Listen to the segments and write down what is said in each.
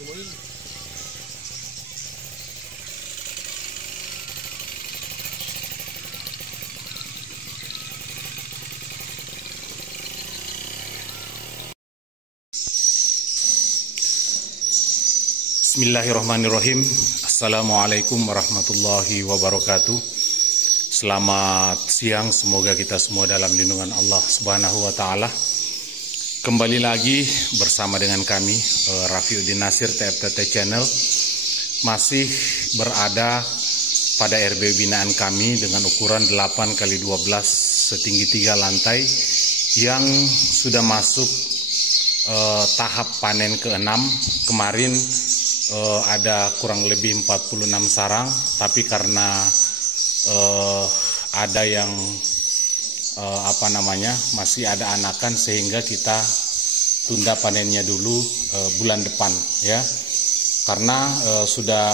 Bismillahirrahmanirrahim. Assalamualaikum warahmatullahi wabarakatuh. Selamat siang, semoga kita semua dalam lindungan Allah Subhanahu wa Ta'ala. Kembali lagi bersama dengan kami, Rafiuddin Nasir, TFTT Channel, masih berada pada RB binaan kami dengan ukuran 8x12 setinggi 3 lantai yang sudah masuk tahap panen ke-6. Kemarin ada kurang lebih 46 sarang, tapi karena ada yang masih ada anakan, sehingga kita tunda panennya dulu bulan depan ya, karena sudah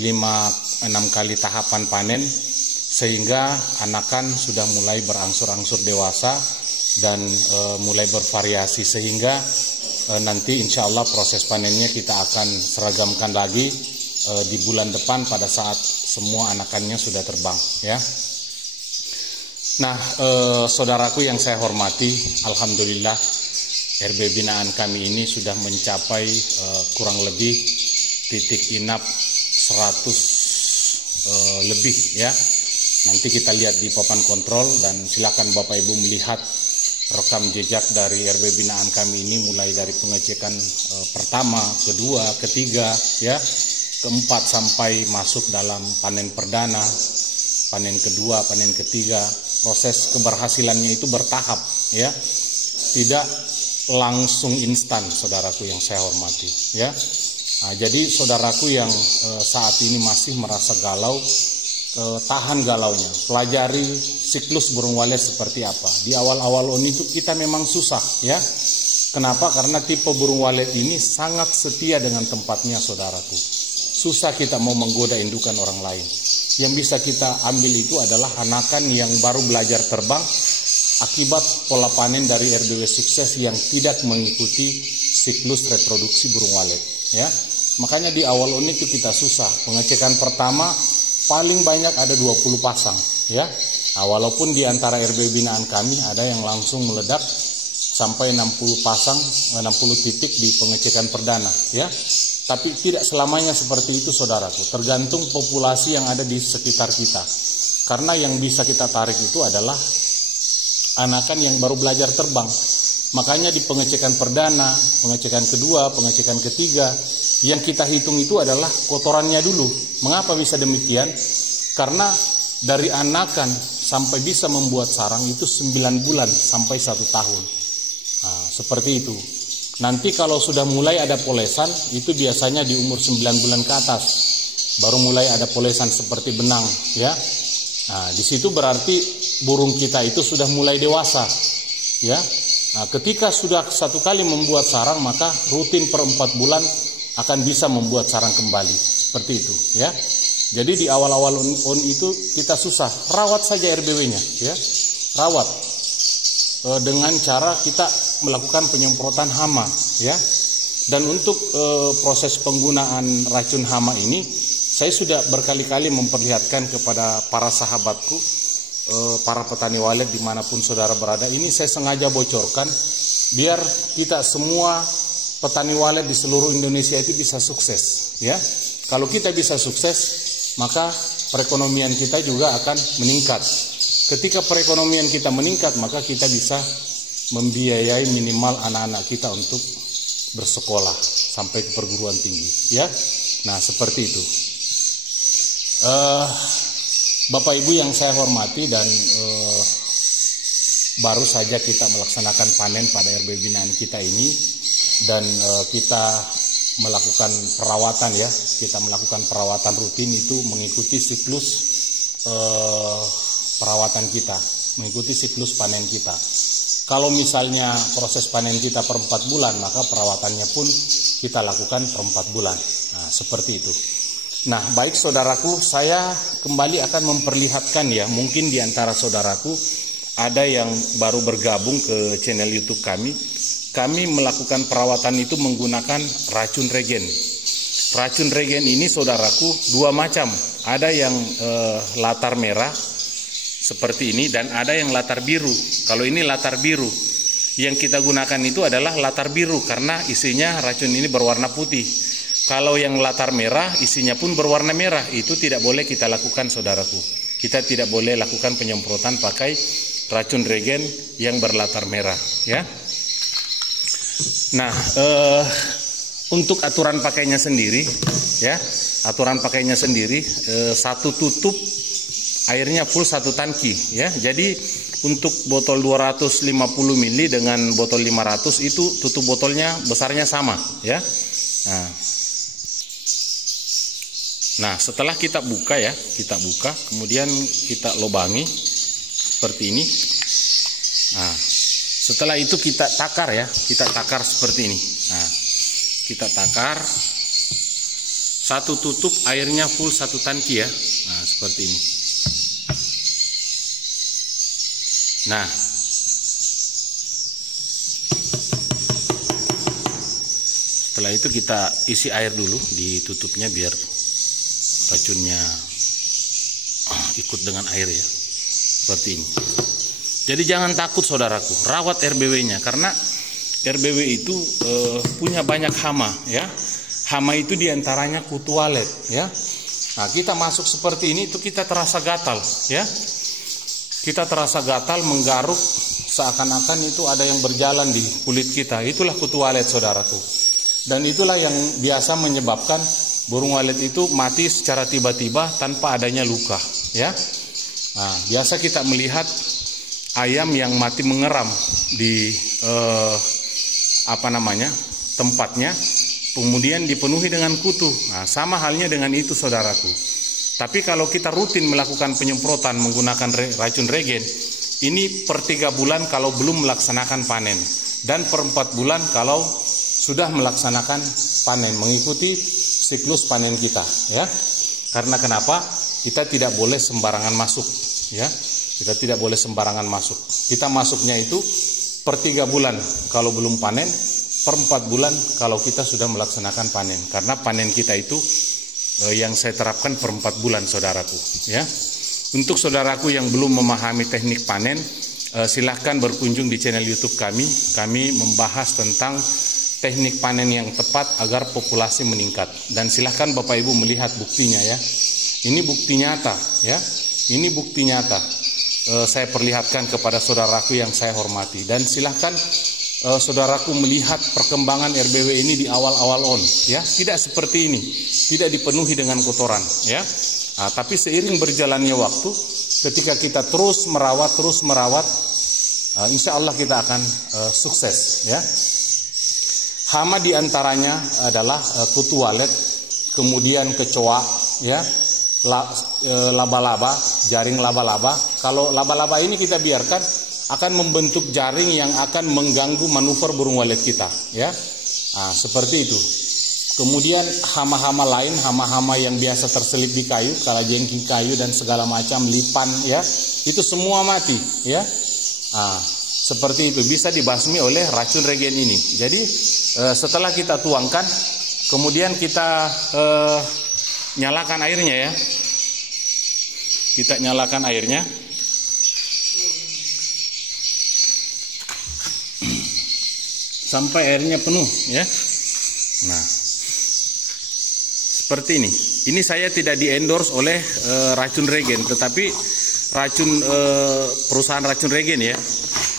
5-6 kali tahapan panen, sehingga anakan sudah mulai berangsur-angsur dewasa dan mulai bervariasi, sehingga nanti insya Allah proses panennya kita akan seragamkan lagi di bulan depan pada saat semua anakannya sudah terbang ya. Nah, saudaraku yang saya hormati, alhamdulillah RB binaan kami ini sudah mencapai kurang lebih titik inap 100 lebih ya. Nanti kita lihat di papan kontrol, dan silakan Bapak Ibu melihat rekam jejak dari RB binaan kami ini, mulai dari pengecekan pertama, kedua, ketiga, ya, keempat, sampai masuk dalam panen perdana, panen kedua, panen ketiga. Proses keberhasilannya itu bertahap, ya, tidak langsung instan, saudaraku yang saya hormati, ya. Nah, jadi saudaraku yang saat ini masih merasa galau, tahan galaunya, pelajari siklus burung walet seperti apa. Di awal-awal on itu kita memang susah ya. Kenapa? Karena tipe burung walet ini sangat setia dengan tempatnya, saudaraku. Susah kita mau menggoda indukan orang lain. Yang bisa kita ambil itu adalah anakan yang baru belajar terbang akibat pola panen dari RBW sukses yang tidak mengikuti siklus reproduksi burung walet ya. Makanya di awal on itu kita susah. Pengecekan pertama paling banyak ada 20 pasang ya. Nah, walaupun di antara RB binaan kami ada yang langsung meledak sampai 60 pasang, 60 titik di pengecekan perdana ya. Tapi tidak selamanya seperti itu, saudaraku. Tergantung populasi yang ada di sekitar kita. Karena yang bisa kita tarik itu adalah anakan yang baru belajar terbang. Makanya di pengecekan perdana, pengecekan kedua, pengecekan ketiga, yang kita hitung itu adalah kotorannya dulu. Mengapa bisa demikian? Karena dari anakan sampai bisa membuat sarang itu 9 bulan sampai 1 tahun. Nah, seperti itu. Nanti kalau sudah mulai ada polesan, itu biasanya di umur 9 bulan ke atas. Baru mulai ada polesan seperti benang, ya. Nah, di situ berarti burung kita itu sudah mulai dewasa, ya. Nah, ketika sudah 1 kali membuat sarang, maka rutin per 4 bulan akan bisa membuat sarang kembali, seperti itu ya. Jadi di awal-awal on itu kita susah, rawat saja RBW-nya ya, rawat dengan cara kita melakukan penyemprotan hama ya. Dan untuk proses penggunaan racun hama ini, saya sudah berkali-kali memperlihatkan kepada para sahabatku, para petani walet dimanapun saudara berada. Ini saya sengaja bocorkan biar kita semua petani walet di seluruh Indonesia itu bisa sukses ya. Kalau kita bisa sukses, maka perekonomian kita juga akan meningkat. Ketika perekonomian kita meningkat, maka kita bisa membiayai minimal anak-anak kita untuk bersekolah sampai ke perguruan tinggi ya. Nah, seperti itu. Bapak Ibu yang saya hormati, dan baru saja kita melaksanakan panen pada RB binaan kita ini, dan kita melakukan perawatan ya. Kita melakukan perawatan rutin itu mengikuti siklus perawatan kita, mengikuti siklus panen kita. Kalau misalnya proses panen kita per 4 bulan, maka perawatannya pun kita lakukan per 4 bulan. Nah, seperti itu. Nah, baik saudaraku, saya kembali akan memperlihatkan ya, mungkin di antara saudaraku ada yang baru bergabung ke channel YouTube kami. kami melakukan perawatan itu menggunakan racun regen. Racun regen ini saudaraku dua macam. Ada yang latar merah seperti ini dan ada yang latar biru. Kalau ini latar biru, yang kita gunakan itu adalah latar biru karena isinya racun ini berwarna putih. Kalau yang latar merah isinya pun berwarna merah, itu tidak boleh kita lakukan saudaraku. Kita tidak boleh lakukan penyemprotan pakai racun regen yang berlatar merah, ya. Nah, untuk aturan pakainya sendiri, ya, aturan pakainya sendiri, satu tutup airnya full 1 tangki, ya. Jadi untuk botol 250 ml dengan botol 500 itu tutup botolnya besarnya sama, ya. Nah, setelah kita buka, ya, kita buka, kemudian kita lubangi seperti ini. Nah, setelah itu kita takar, ya, kita takar seperti ini. Nah, kita takar satu tutup airnya full 1 tangki, ya. Nah, seperti ini. Nah, setelah itu kita isi air dulu di tutupnya biar racunnya ikut dengan air, ya, seperti ini. Jadi jangan takut saudaraku, rawat RBW-nya karena RBW itu punya banyak hama, ya. Hama itu diantaranya kutu walet, ya. Nah, kita masuk seperti ini itu kita terasa gatal, ya. Kita terasa gatal, menggaruk, seakan-akan itu ada yang berjalan di kulit kita. Itulah kutu walet saudaraku. Dan itulah yang biasa menyebabkan burung walet itu mati secara tiba-tiba tanpa adanya luka, ya. Nah, biasa kita melihat ayam yang mati mengeram di tempatnya, kemudian dipenuhi dengan kutu. Nah, sama halnya dengan itu saudaraku. Tapi kalau kita rutin melakukan penyemprotan menggunakan racun regen, ini per 3 bulan kalau belum melaksanakan panen, dan per 4 bulan kalau sudah melaksanakan panen, mengikuti siklus panen kita, ya. Karena kenapa? Kita tidak boleh sembarangan masuk, ya. Kita tidak boleh sembarangan masuk. Kita masuknya itu per 3 bulan kalau belum panen, per 4 bulan kalau kita sudah melaksanakan panen. Karena panen kita itu yang saya terapkan per 4 bulan saudaraku, ya. Untuk saudaraku yang belum memahami teknik panen, silahkan berkunjung di channel YouTube kami. Kami membahas tentang teknik panen yang tepat agar populasi meningkat. Dan silahkan Bapak Ibu melihat buktinya, ya. Ini bukti nyata, ya. Ini bukti nyata. Saya perlihatkan kepada saudaraku yang saya hormati. Dan silahkan saudaraku melihat perkembangan RBW ini di awal-awal ya. Tidak seperti ini, tidak dipenuhi dengan kotoran, ya. Nah, tapi seiring berjalannya waktu, ketika kita terus merawat, insya Allah kita akan sukses, ya. Hama diantaranya adalah kutu walet, kemudian kecoa, ya, laba-laba, jaring laba-laba. Kalau laba-laba ini kita biarkan akan membentuk jaring yang akan mengganggu manuver burung walet kita, ya. Nah, seperti itu. Kemudian hama-hama lain, hama-hama yang biasa terselip di kayu, kalajengking kayu dan segala macam, lipan, ya, itu semua mati, ya. Nah, seperti itu, bisa dibasmi oleh racun regen ini. Jadi setelah kita tuangkan, kemudian kita nyalakan airnya, ya. Kita nyalakan airnya. Sampai airnya penuh, ya. Nah, seperti ini. Ini saya tidak di-endorse oleh racun regen, tetapi perusahaan racun regen, ya.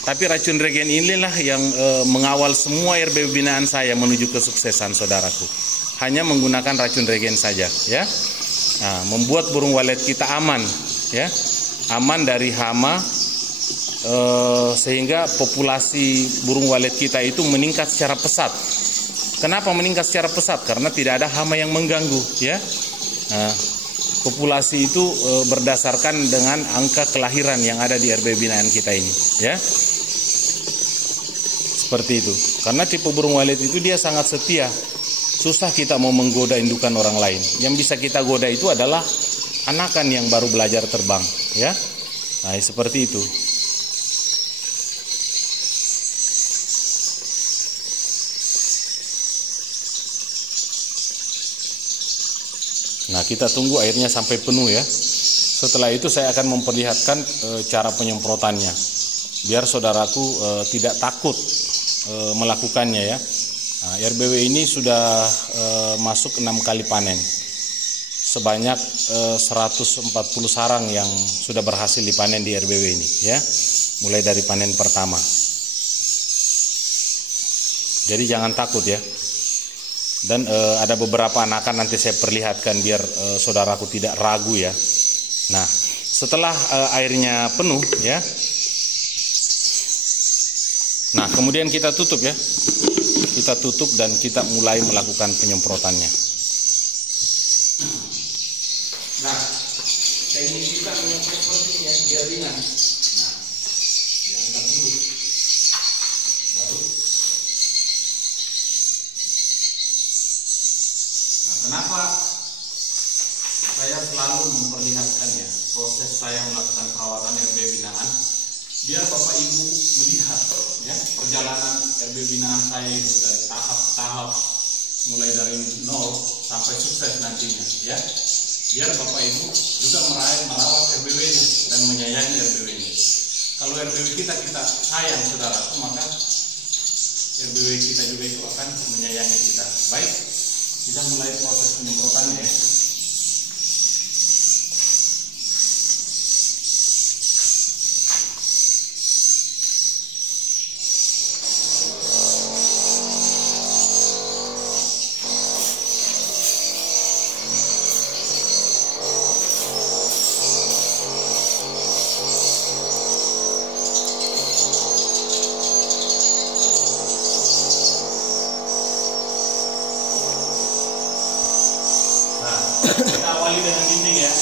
Tapi racun regen inilah yang mengawal semua RBW binaan saya menuju kesuksesan saudaraku. Hanya menggunakan racun regen saja, ya. Nah, membuat burung walet kita aman, ya. Aman dari hama, sehingga populasi burung walet kita itu meningkat secara pesat. Kenapa meningkat secara pesat? Karena tidak ada hama yang mengganggu, ya. Nah, populasi itu berdasarkan dengan angka kelahiran yang ada di RBW binaan kita ini, ya. Seperti itu. Karena tipe burung walet itu dia sangat setia. Susah kita mau menggoda indukan orang lain. Yang bisa kita goda itu adalah anakan yang baru belajar terbang, ya. Nah, seperti itu. Nah, kita tunggu airnya sampai penuh ya. Setelah itu saya akan memperlihatkan cara penyemprotannya, biar saudaraku tidak takut melakukannya ya. Nah, RBW ini sudah masuk 6 kali panen, sebanyak 140 sarang yang sudah berhasil dipanen di RBW ini ya, mulai dari panen pertama. Jadi jangan takut ya. Dan ada beberapa anakan nanti saya perlihatkan biar saudaraku tidak ragu ya. Nah, setelah airnya penuh ya, nah kemudian kita tutup ya. Kita tutup dan kita mulai melakukan penyemprotannya. Nah, teknik kita menyemprot seperti ini ya, biar ringan. Nah, diangkat dulu, baru. Nah, kenapa saya selalu memperlihatkan ya proses saya melakukan perawatan RBW binaan, biar Bapak Ibu melihat ya perjalanan RBW binaan saya itu dari tahap ke tahap, mulai dari nol sampai sukses nantinya ya. Biar Bapak Ibu juga merawat RBW-nya dan menyayangi RBW-nya. Kalau RBW kita sayang saudaraku, maka RBW kita juga itu akan menyayangi kita. Baik, kita mulai proses penyemprotannya ya. Kita awali dengan dinding ya.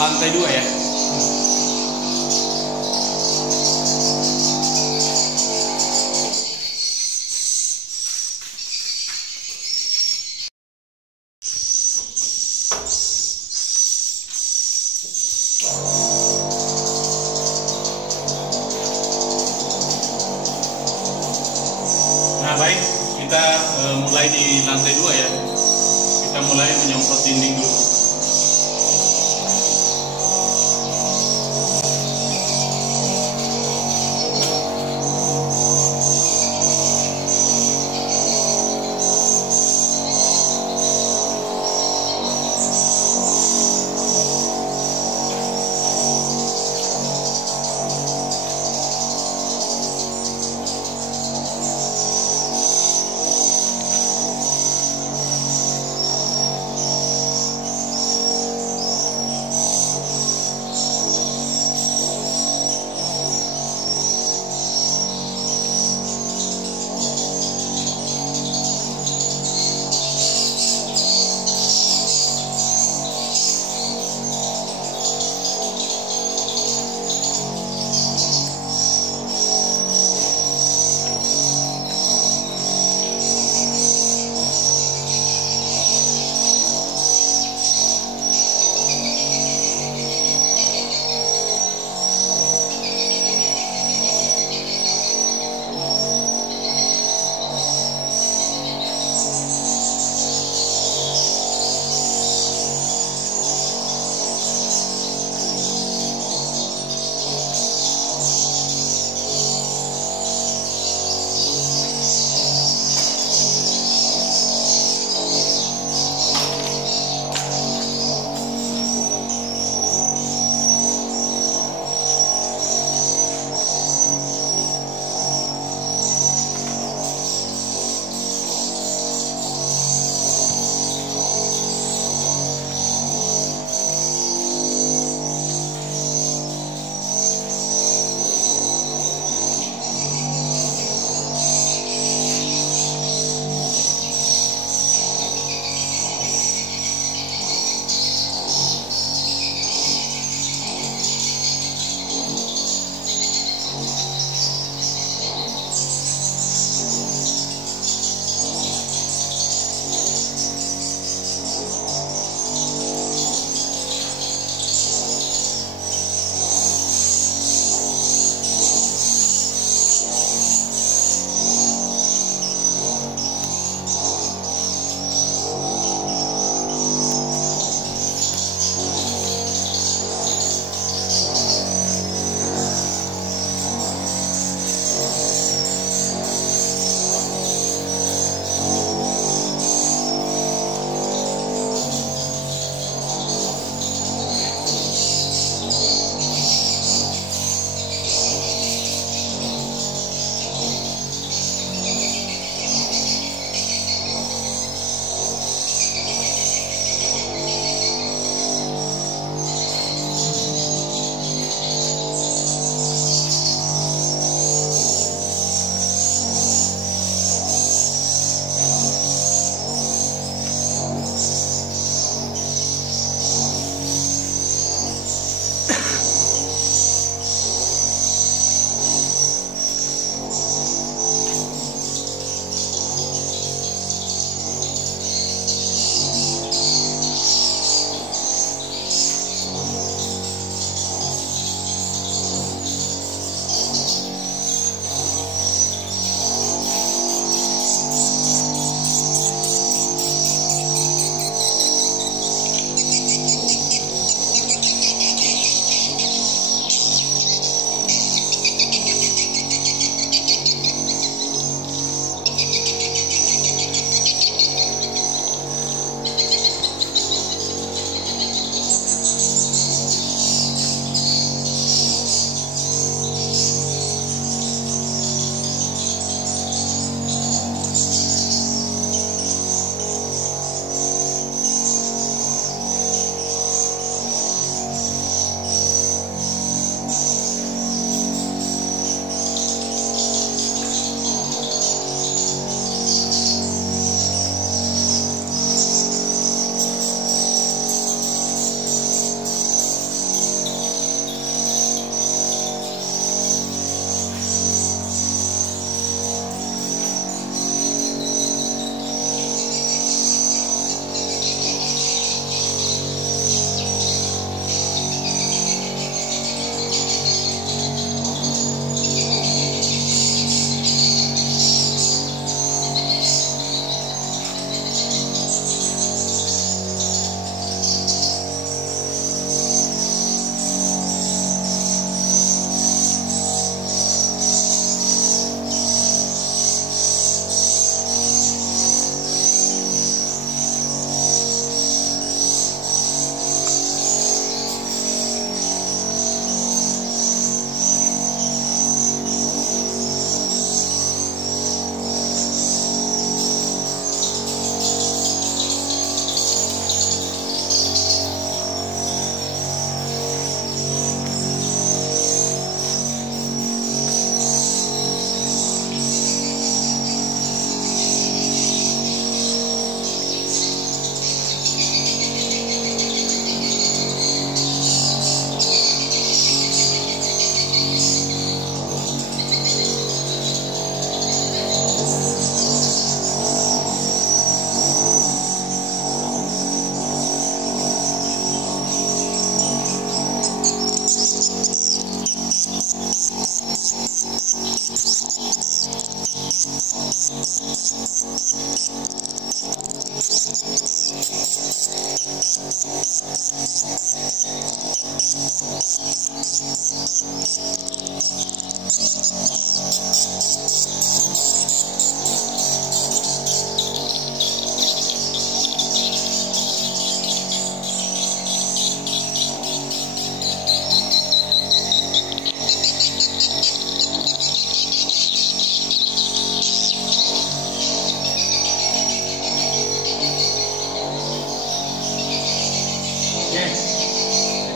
lantai 2 ya. Nah baik, kita mulai di lantai 2 ya. Kita mulai menyemprot dinding dulu.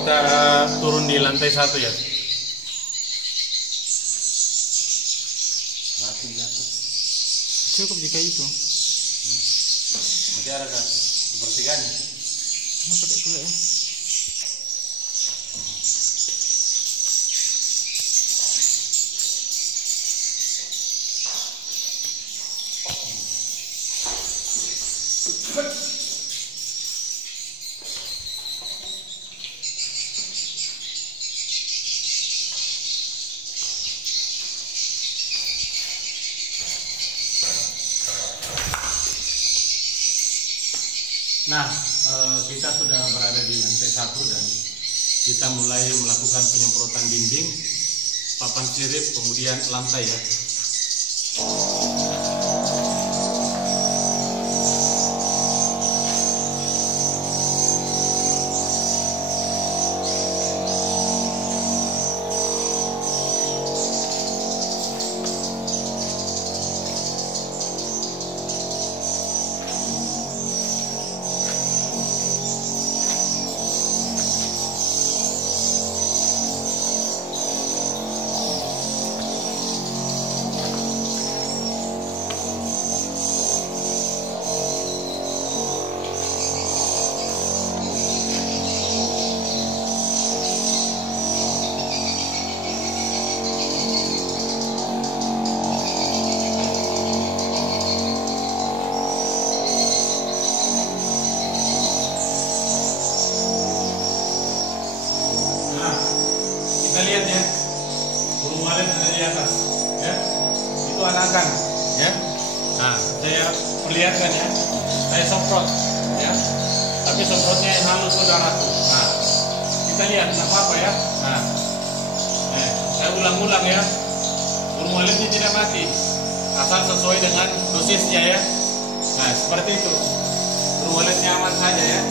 Kita turun di lantai 1 ya. Rapi di atas. Cukup jika itu. Nanti ada kan sepertiganya. Kenapa tak keluar ya? Nah, kita sudah berada di lantai 1 dan kita mulai melakukan penyemprotan dinding, papan sirip, kemudian lantai ya. Kita lihat ya, burung walet ada di atas, ya. Itu anakan, ya. Nah, saya perlihatkan ya, saya semprot, ya. Tapi semprotnya yang halus saudaraku. Nah, kita lihat, tidak apa-apa ya. Nah, saya ulang-ulang ya, burung waletnya tidak mati, asal sesuai dengan dosisnya ya. Nah, seperti itu, burung waletnya aman saja ya.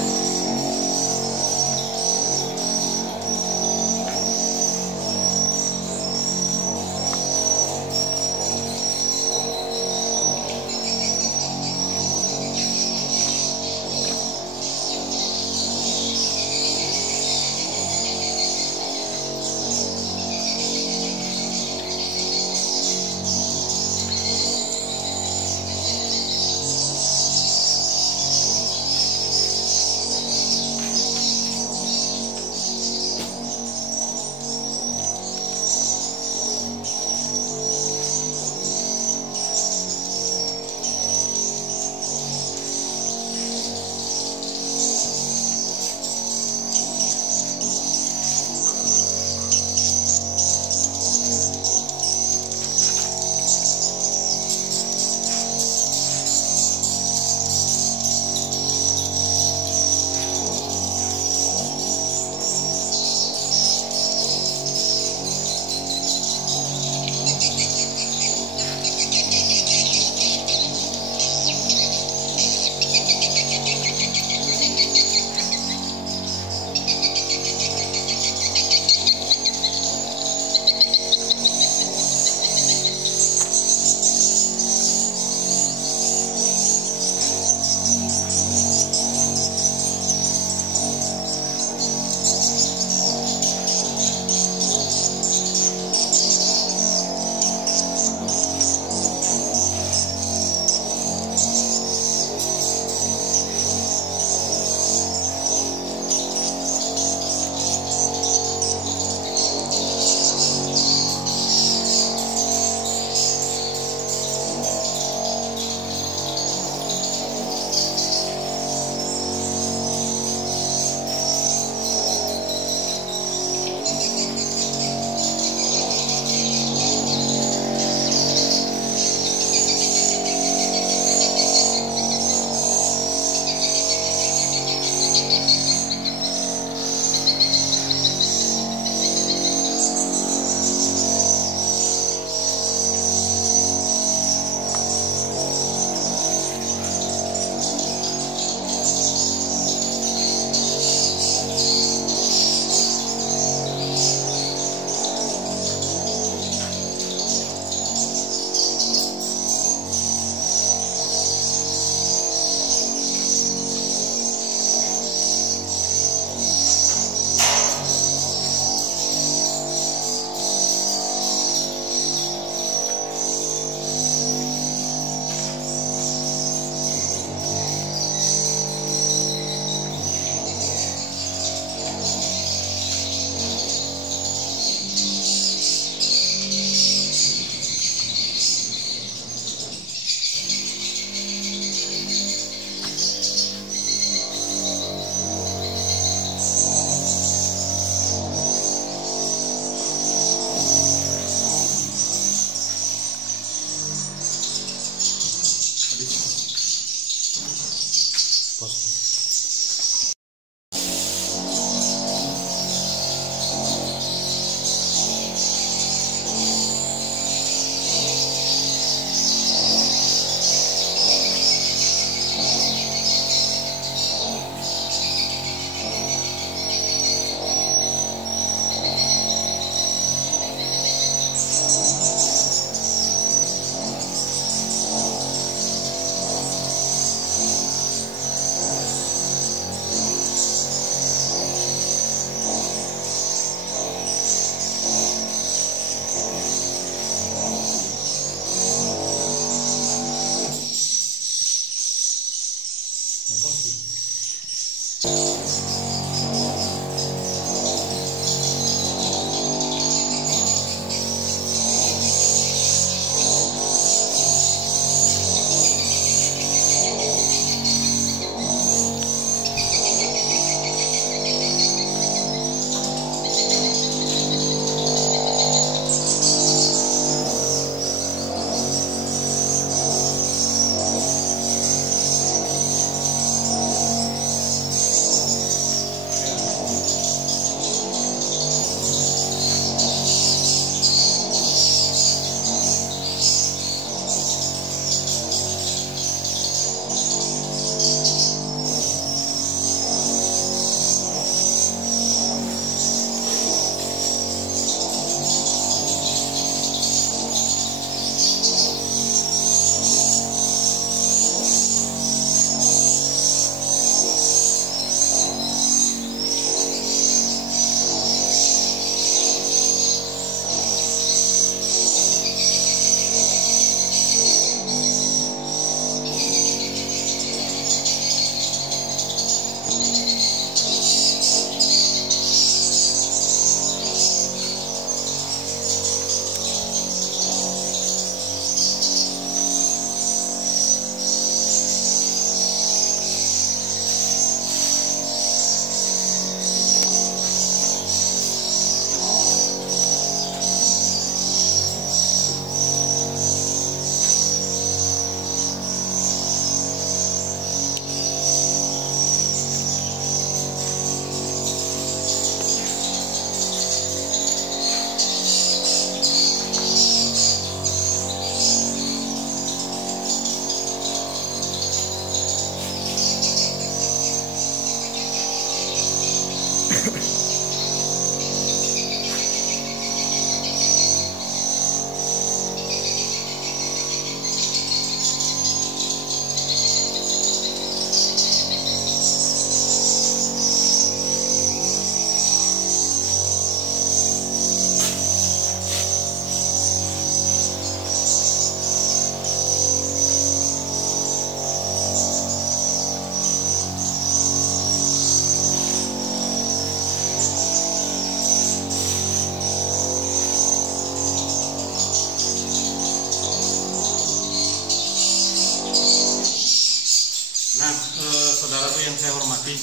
api.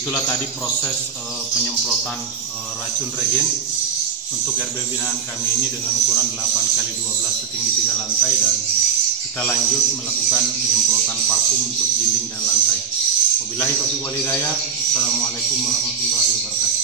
Itulah tadi proses penyemprotan racun regen untuk RB binaan kami ini dengan ukuran 8x12 setinggi 3 lantai, dan kita lanjut melakukan penyemprotan parfum untuk dinding dan lantai. Wabillahi taufiq wal hidayah. Wassalamualaikum warahmatullahi wabarakatuh.